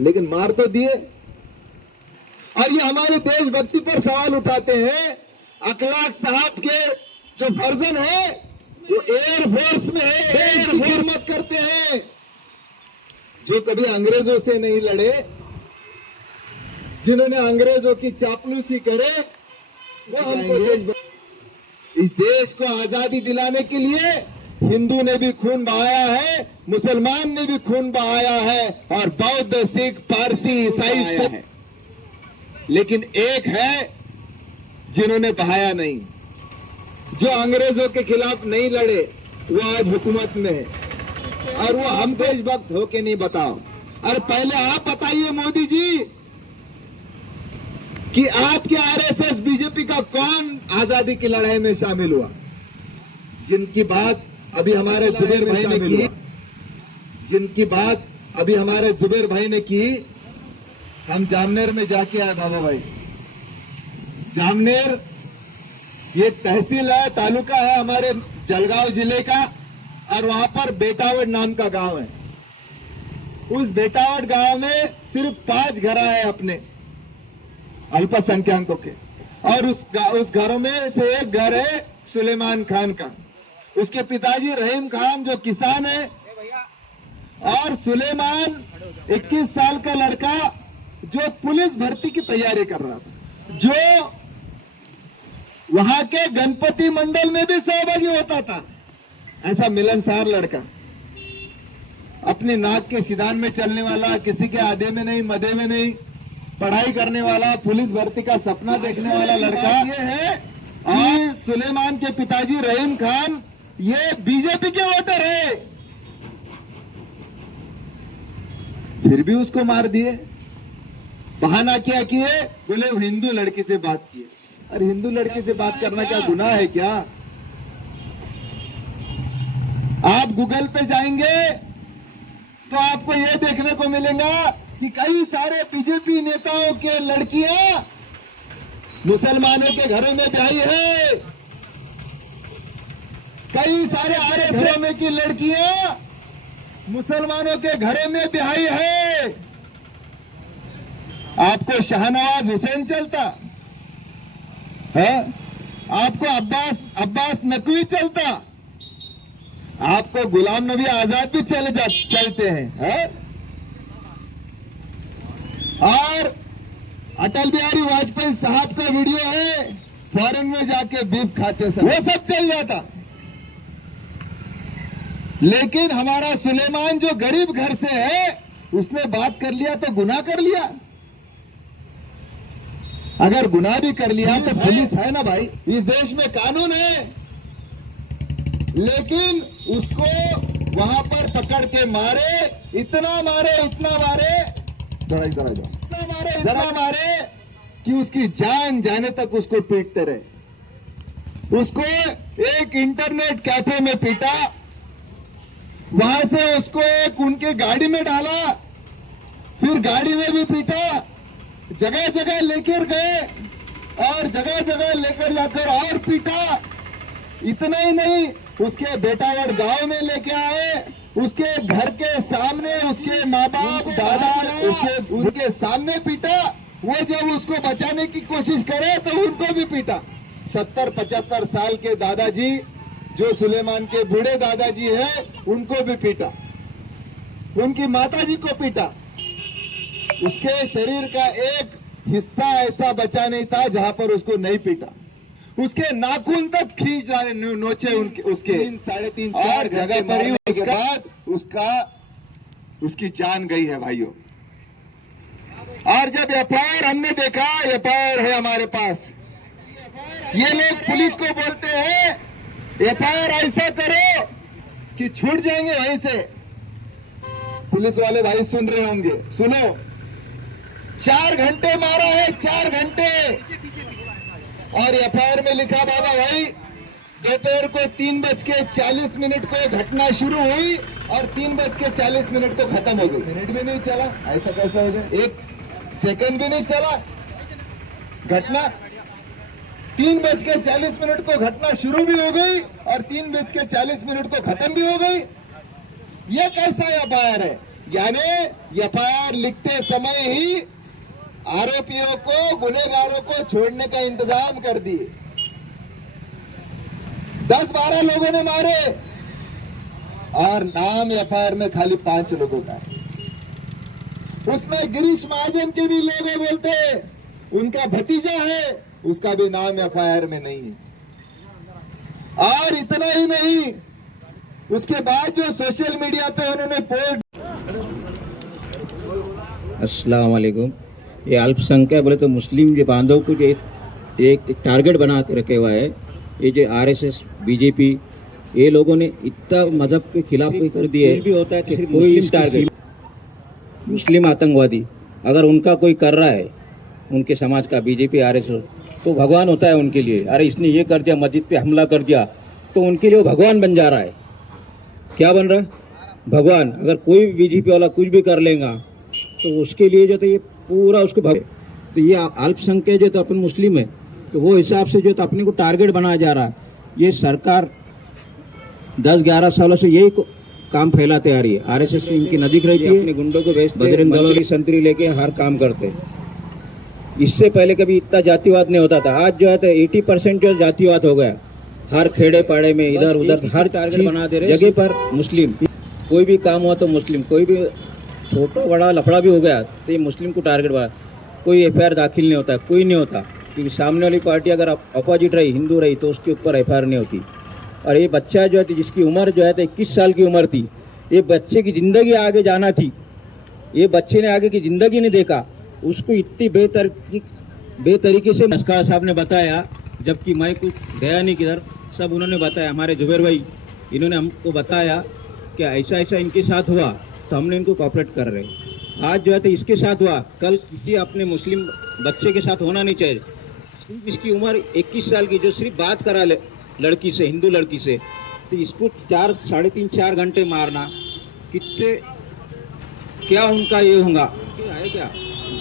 लेकिन मार तो दिए। और ये हमारे देशभक्ति पर सवाल उठाते हैं। अखलाक साहब के जो वर्जन है वो एयरफोर्स में है, एयरफोर्स मत करते हैं। जो कभी अंग्रेजों से नहीं लड़े, जिन्होंने अंग्रेजों की चापलूसी करे, वो हमको इस देश को आजादी दिलाने के लिए हिंदू ने भी खून बहाया है, मुसलमान ने भी खून बहाया है, और बौद्ध, सिख, पारसी, ईसाई सब। लेकिन एक है जिन्होंने बहाया नहीं, जो अंग्रेजों के खिलाफ नहीं लड़े, वो आज हुकूमत में है। और वो हम देशभक्त हो के नहीं बताओ। और पहले आप बताइए मोदी जी कि आपके आरएसएस बीजेपी का कौन आजादी की लड़ाई में शामिल हुआ? जिनकी बात अभी हमारे जुबेर भाई ने की, जिनकी बात अभी हमारे जुबेर भाई ने की, हम जामनेर में जाके आए बाबा भाई। जामनेर ये तहसील है, तालुका है हमारे जलगांव जिले का, और वहां पर बेटावड़ नाम का गांव है। उस बेटावड़ गांव में सिर्फ 5 घर है अपने अल्पसंख्यकों के, और उस घरों में से एक घर है सुलेमान खान का। उसके पिताजी रहीम खान जो किसान है, और सुलेमान 21 साल का लड़का जो पुलिस भर्ती की तैयारी कर रहा था, जो वहां के गणपति मंडल में भी सहभागी होता था। ऐसा मिलनसार लड़का, अपने नाक के सिदान में चलने वाला, किसी के आधे में नहीं मधे में नहीं, पढ़ाई करने वाला, पुलिस भर्ती का सपना देखने वाला लड़का ये है। और सुलेमान के पिताजी रहीम खान ये बीजेपी के वोटर है, फिर भी उसको मार दिए। बहाना क्या किए? बोले हिंदू लड़की से बात किए। अरे हिंदू लड़की से बात करना क्या गुनाह है क्या? आप गूगल पे जाएंगे तो आपको यह देखने को मिलेगा कि कई सारे बीजेपी नेताओं के लड़कियां मुसलमानों के घरों में ब्याही है, कई सारे आरएसएस में की लड़कियां मुसलमानों के घरों में ब्याही है। आपको शाहनवाज हुसैन चलता है, आपको अब्बास नकवी चलता, आपको गुलाम नबी आजाद भी चलते हैं, और अटल बिहारी वाजपेयी साहब का वीडियो है, फॉरेन में जाके बीफ खाते सब, वो सब चल जाता। लेकिन हमारा सुलेमान जो गरीब घर से है, उसने बात कर लिया तो गुनाह कर लिया। अगर गुनाह भी कर लिया तो पुलिस है ना भाई, इस देश में कानून है। लेकिन उसको वहां पर पकड़ के मारे, इतना मारे, इतना मारे, जरा मारे कि उसकी जान जाने तक उसको पीटते रहे। उसको एक इंटरनेट कैफे में पीटा, वहां से उसको एक उनके गाड़ी में डाला, फिर गाड़ी में भी पीटा, जगह जगह लेकर गए और जगह जगह लेकर जाकर और पीटा। इतना ही नहीं, उसके बेटावड़ गांव में लेके आए, उसके घर के सामने उसके माँ बाप, दादा उनके सामने पीटा। वो जब उसको बचाने की कोशिश करे तो उनको भी पीटा। 70-75 साल के दादाजी जो सुलेमान के बूढ़े दादाजी हैं, उनको भी पीटा, उनकी माताजी को पीटा। उसके शरीर का एक हिस्सा ऐसा बचा नहीं था जहां पर उसको नहीं पीटा। उसके नाखून तक खींच रहे, नोचे उसके 3-3.5-4 जगह पर ही उसके बाद उसकी जान गई है भाइयों। और जब एफआईआर हमने देखा, एफआईआर है हमारे पास, ये लोग पुलिस को बोलते हैं एफआईआर ऐसा करो कि छूट जाएंगे वहीं से। पुलिस वाले भाई सुन रहे होंगे, सुनो, 4 घंटे मारा है, 4 घंटे। और एफआईआर में लिखा बाबा भाई, दोपहर को 3:40 को घटना शुरू हुई और 3:40 को खत्म हो गई। मिनट भी नहीं चला, ऐसा कैसा हो गया? 1 सेकंड भी नहीं चला। घटना 3:40 को घटना शुरू भी हो गई और 3:40 को खत्म भी हो गई। यह कैसा एफआईआर है? यानी एफआईआर लिखते समय ही आरोपियों को, गुनहगारों को छोड़ने का इंतजाम कर दिए। 10-12 लोगों ने मारे और नाम एफआईआर में खाली 5 लोगों का है। उसमें गिरीश महाजन के भी लोग हैं बोलते हैं, उनका भतीजा है, उसका भी नाम एफआईआर में नहीं है। और इतना ही नहीं, उसके बाद जो सोशल मीडिया पे उन्होंने पोस्ट। अस्सलाम वालेकुम। ये अल्पसंख्यक बोले तो मुस्लिम जो बांधव को जो एक टारगेट बना के रखे हुआ है, ये जो आरएसएस, बीजेपी, ये लोगों ने इतना मजहब के खिलाफ कर दिए भी होता है कि सिर्फ मुस्लिम टारगेट, मुस्लिम आतंकवादी अगर उनका कोई कर रहा है, उनके समाज का, बीजेपी आरएसएस, तो भगवान होता है उनके लिए। अरे इसने ये कर दिया, मस्जिद पे हमला कर दिया, तो उनके लिए वो भगवान बन जा रहा है। क्या बन रहा है? भगवान। अगर कोई भी बीजेपी वाला कुछ भी कर लेगा तो उसके लिए जो तो ये पूरा उसको तो ये अल्पसंख्यक जो तो अपन मुस्लिम है, तो वो हिसाब से जो तो अपने को टारगेट बनाया जा रहा है। ये सरकार 10-11 सालों से यही काम फैलाते आ रही है। आरएसएस इनकी नजीक रहती है, अपने गुंडों को भेजते, बजरंग दलों की संतरी लेके हर काम करते। इससे पहले कभी इतना जातिवाद नहीं होता था। आज जो है तो 80% जो जातिवाद हो गया। हर खेड़े पाड़े में इधर उधर हर टारगेट बना दे रहे, जगह पर मुस्लिम। कोई भी काम हुआ तो मुस्लिम, कोई भी छोटा बड़ा लफड़ा भी हो गया तो ये मुस्लिम को टारगेट बना। कोई एफआईआर दाखिल नहीं होता, कोई नहीं होता, क्योंकि सामने वाली पार्टी अगर अपोजिट रही, हिंदू रही, तो उसके ऊपर एफआईआर नहीं होती। और ये बच्चा जो है जिसकी उम्र जो है 21 साल की उम्र थी, ये बच्चे की ज़िंदगी आगे जाना थी, ये बच्चे ने आगे की ज़िंदगी नहीं देखा, उसको इतनी बेतरीके से नस्कार साहब ने बताया, जबकि मैं कुछ गया नहीं किधर, सब उन्होंने बताया। हमारे जुबैर भाई, इन्होंने हमको बताया कि ऐसा ऐसा इनके साथ हुआ, तो हमने इनको कोऑपरेट कर रहे। आज जो है तो इसके साथ हुआ, कल किसी अपने मुस्लिम बच्चे के साथ होना नहीं चाहिए। सिर्फ इसकी उम्र 21 साल की, जो सिर्फ बात करा लड़की से, हिंदू लड़की से, तो इसको 3.5-4 घंटे मारना, कितने क्या उनका ये होगा है क्या,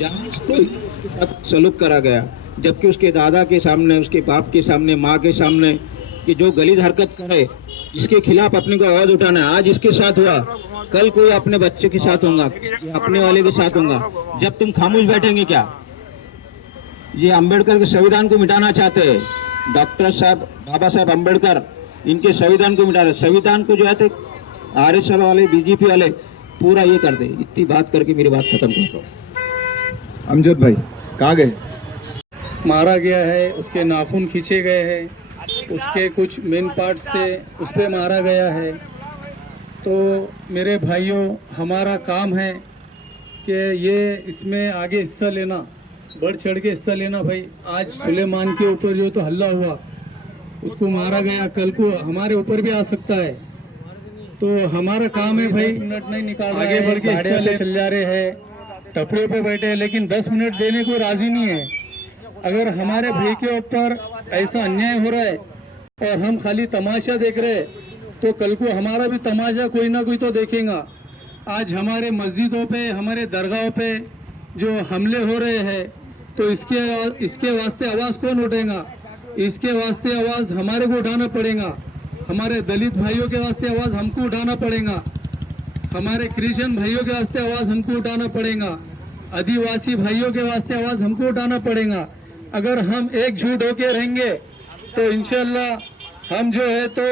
जहाँ इसको इसके साथ सलूक करा गया, जबकि उसके दादा के सामने, उसके बाप के सामने, माँ के सामने कि जो गलीज हरकत करे इसके खिलाफ अपने को आवाज उठाना है। आज इसके साथ हुआ, कल कोई अपने बच्चे के साथ होगा, अपने वाले के साथ होगा। जब तुम खामोश बैठेंगे क्या? ये अंबेडकर के संविधान को मिटाना चाहते हैं, डॉक्टर साहब, बाबा साहब अंबेडकर, इनके संविधान को मिटा रहे। संविधान को जो है आरएसएस वाले, बीजेपी वाले पूरा ये करते। इतनी बात करके मेरी बात खत्म करता हूँ। अमजद भाई कहाँ गए? मारा गया है, उसके नाखून खींचे गए हैं, उसके कुछ मेन पार्ट्स थे उस पर मारा गया है। तो मेरे भाइयों, हमारा काम है कि ये इसमें आगे हिस्सा लेना, बढ़ चढ़ के हिस्सा लेना। भाई आज सुलेमान के ऊपर जो तो हल्ला हुआ, उसको मारा गया, कल को हमारे ऊपर भी आ सकता है। तो हमारा काम है भाई, 10 मिनट नहीं निकाल, आगे बढ़ के हिस्सा ले चल जा रहे हैं, टपरियों पे बैठे हैं, लेकिन 10 मिनट देने को राजी नहीं है। अगर हमारे भाई के ऊपर ऐसा अन्याय हो रहा है और हम खाली तमाशा देख रहे हैं, तो कल को हमारा भी तमाशा कोई ना कोई तो देखेगा। आज हमारे मस्जिदों पे, हमारे दरगाहों पे जो हमले हो रहे हैं, तो इसके वास्ते आवाज़ कौन उठेगा? इसके वास्ते आवाज़ हमारे को उठाना पड़ेगा। हमारे दलित भाइयों के वास्ते आवाज़ हमको उठाना पड़ेगा, हमारे क्रिश्चियन भाइयों के वास्ते आवाज़ हमको उठाना पड़ेगा, आदिवासी भाइयों के वास्ते आवाज़ हमको उठाना पड़ेगा। अगर हम एकजुट होके रहेंगे तो इंशाल्लाह हम जो है तो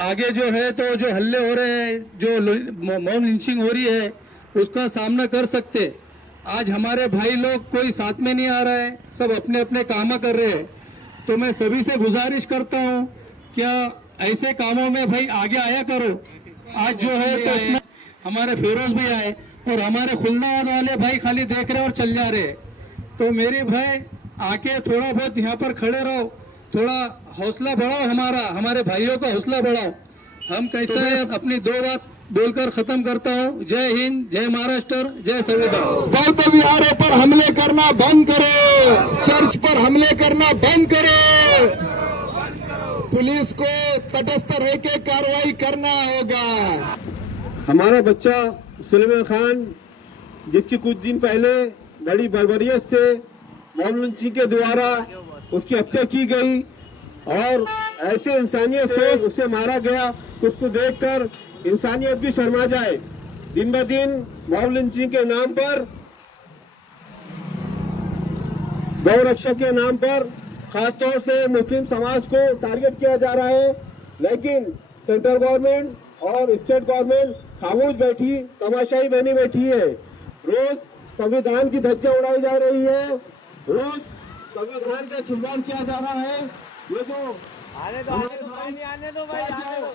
आगे जो है तो जो हल्ले हो रहे हैं, जो मॉब लिंचिंग हो रही है, उसका सामना कर सकते। आज हमारे भाई लोग कोई साथ में नहीं आ रहा है, सब अपने अपने काम कर रहे हैं। तो मैं सभी से गुजारिश करता हूँ, क्या ऐसे कामों में भाई आगे आया करो। आज जो है तो इतना हमारे फिरोज भी आए और हमारे खुलदाबाद वाले भाई खाली देख रहे और चल जा रहे। तो मेरे भाई आके थोड़ा बहुत यहाँ पर खड़े रहो, थोड़ा हौसला बढ़ाओ, हमारे भाइयों का हौसला बढ़ाओ। हम कैसा है, अपनी 2 बात बोलकर खत्म करता हूँ। जय हिंद, जय महाराष्ट्र, जय संविधान। बौद्ध विहारों पर हमले करना बंद करो, चर्च पर हमले करना बंद करो, पुलिस को तटस्थ रह के कार्रवाई करना होगा। हमारा बच्चा सुलेमान खान, जिसकी कुछ दिन पहले बड़ी बर्बरियत से मॉब लिंचिंग के द्वारा उसकी हत्या की गई और ऐसे इंसानियत से उसे मारा गया कि उसको देखकर इंसानियत भी शर्मा जाए। दिन ब दिन मॉब लिंचिंग के नाम पर, गौ रक्षा के नाम पर खासतौर से मुस्लिम समाज को टारगेट किया जा रहा है, लेकिन सेंट्रल गवर्नमेंट और स्टेट गवर्नमेंट खामोश बैठी, तमाशाई बनी बैठी है। रोज संविधान की धज्जियां उड़ाई जा रही है, रोज संविधान का खिलवाड़ किया जा रहा है। ये जो आने दो भाई, आने दो भाई, आने दो।